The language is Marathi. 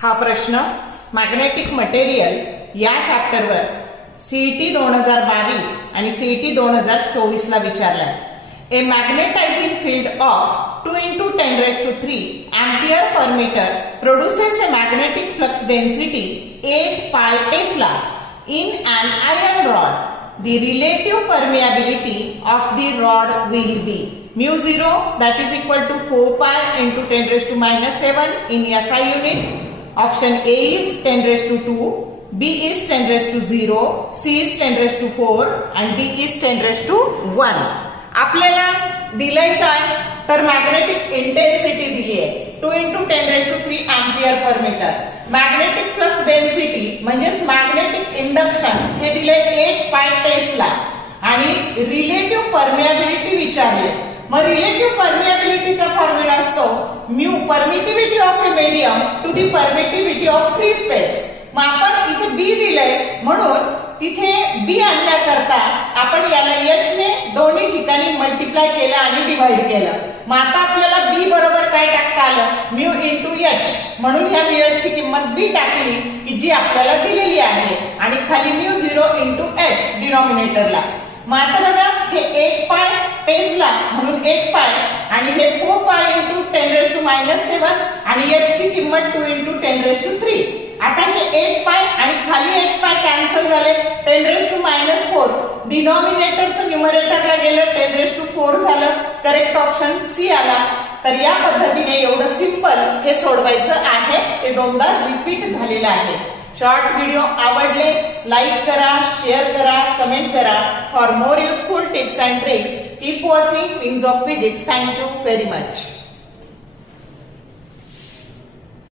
हा प्रश्न मॅग्नेटिक मटेरियल या चॅप्टरवर सीईटी 2022 आणि सीईटी 2024 ला विचारलाय. A magnetizing field of 2 × 10⁻³ ampere per meter produces a magnetic flux density 8 pi Tesla in an iron rod. The relative permeability of the rod will be μ0 that is equal to 4 pi × 10⁻⁷ in SI unit. Option A is 10⁻², B is 10⁻0, C is 10⁻4 and D is 10⁻1. आपल्याला दिलंय काय तर मॅग्नेटिक इंटेन्सिटी दिली आहे 2 × 10⁻³ ampere per metre. Magnetic flux density म्हणजेच मॅग्नेटिक इंडक्शन हे दिले 8 पाय टेस्ला आणि रिलेटिव्ह परमिएबिलिटी विचारले. मग रिलेटिव्ह परमिएबिलिटीचा फॉर्म्युला असतो mu permittivity of a medium to the permittivity of free space. मग आपण इथे बी दिलंय म्हणून तिथे बी आणण्याकरता आपण याला एच ने दोन्ही ठिकाणी मल्टिप्लाय केलं आणि डिवाइड केलं. मग आता आपल्याला बी बरोबर काय टाकता आलं म्यू इंटू एच म्हणून ह्या म्यू एच ची किंमत बी टाकली की जी आपल्याला दिलेली आहे आणि खाली μ0 इंटू एच डिनॉमिनेटरला. मग आता बघा हे 8 पाय टेस्ला म्हणून 8 पाय आणि हे 4 पाय इंटू 10⁻⁷ आणि एच ची किंमत 2 × 10⁻³ आता हे 8 पाय आणि खाली 8 पाय कॅन्सल झाले 10⁻⁴ डिनॉमिनेटरचं न्यूमरेटरला गेलं 10⁻4 झालं. करेक्ट ऑप्शन सी आला. तर या पद्धतीने एवढं सिंपल हे सोडवायचं आहे. ते दोनदा रिपीट झालेलं आहे. शॉर्ट व्हिडिओ आवडले लाईक करा, शेअर करा, कमेंट करा. For more useful tips and tricks keep watching wings of physics. Thank you very much.